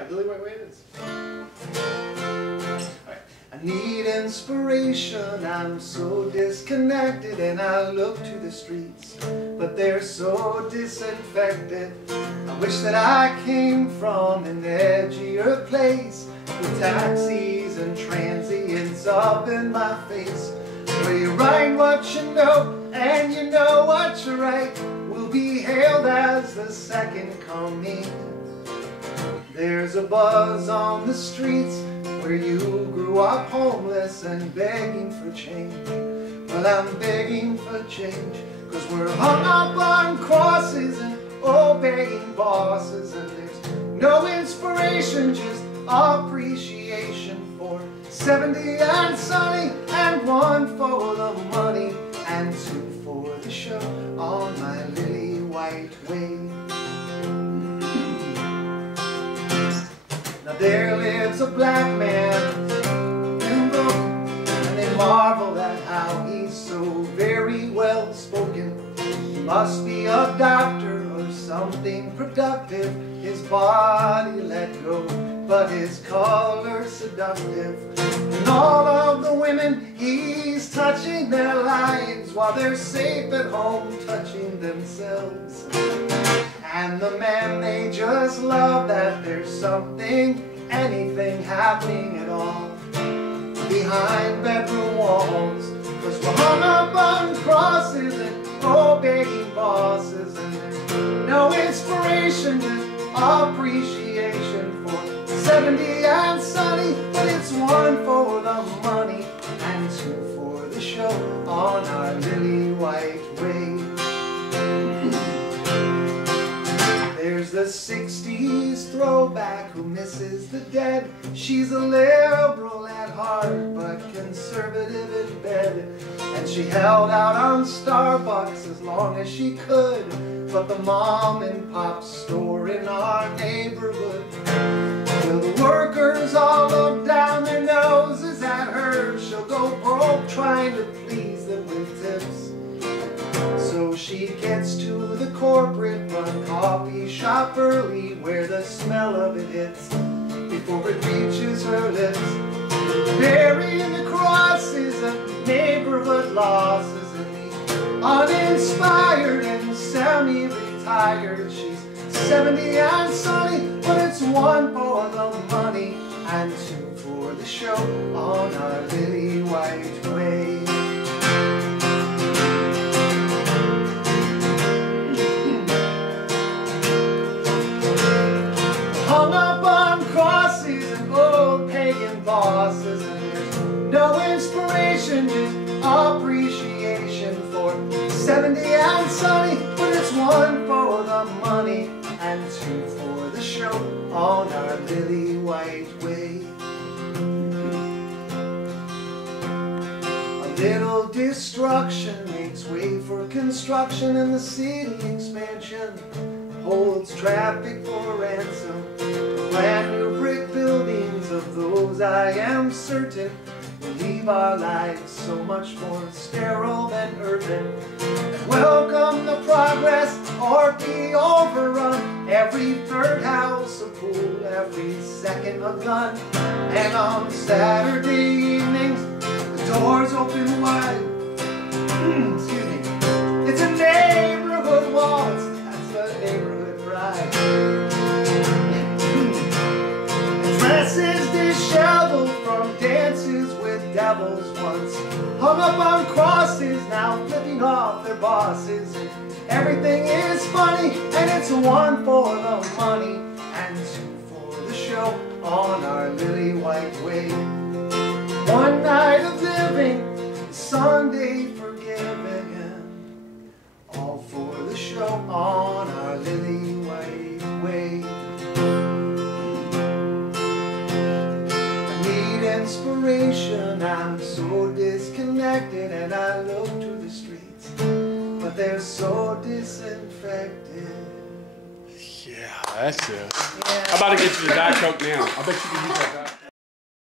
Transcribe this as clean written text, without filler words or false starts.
Lilly, wait, it is. Right. I need inspiration, I'm so disconnected, and I look to the streets, but they're so disinfected. I wish that I came from an edgier place, with taxis and transients up in my face, where you write what you know, and you know what you write will be hailed as the second coming. There's a buzz on the streets where you grew up homeless and begging for change. Well, I'm begging for change, 'cause we're hung up on crosses and obeying bosses, and there's no inspiration, just appreciation for 70 and sunny, and 1 for the money, and 2 for the show on my lily white way. Now there lives a black man in Brooklyn, and they marvel at how he's so very well spoken. He must be a doctor or something productive. His body let go, but his color seductive. And all of the women he's touching their lives, while they're safe at home touching themselves. And the man they just love, that there's something, anything happening at all behind bedroom walls. 'Cause we're hung up on crosses and obeying bosses, and there's no inspiration, just appreciation for 70 and sunny, but it's 1 for the money and 2 for the show on our lily white way. There's the 60s throwback who misses the dead. She's a liberal at heart, but conservative in bed. And she held out on Starbucks as long as she could, but the mom and pop store in our neighborhood, well, the workers all look down their noses at her. She'll go broke trying to please them with tips. So she gets to the corporate run coffee shop early, where the smell of it hits before it reaches her lips. Burying the crosses of neighborhood losses, and the uninspired and semi-retired. She's 70 and sunny, but it's 1 for the money and 2 for the show on our lily white way. Hung up on crosses and old pagan bosses, and there's no inspiration, just appreciation for 70 and sunny, but it's 1 for the money and 2 for the show on our lily white way. A little destruction makes way for construction, and the city expansion holds traffic for ransom. Brand new brick buildings of those, I am certain, will leave our lives so much more sterile than urban. And welcome the progress or be overrun. Every third house a pool, every second a gun. And on Saturday evenings, the doors open wide. Excuse me. It's a neighborhood waltz. Neighborhood bride. Dresses disheveled from dances with devils, once hung up on crosses, now flipping off their bosses. And everything is funny, and it's 1 for the money and 2 for the show on our lily white way. One night of living, Sunday forgiving, all for the show on our lily white way. I need inspiration, I'm so disconnected, and I look to the streets, but they're so disinfected. Yeah, that's it. Yeah. I'm about to get you the Diet Coke now. I bet you can use that Diet Coke.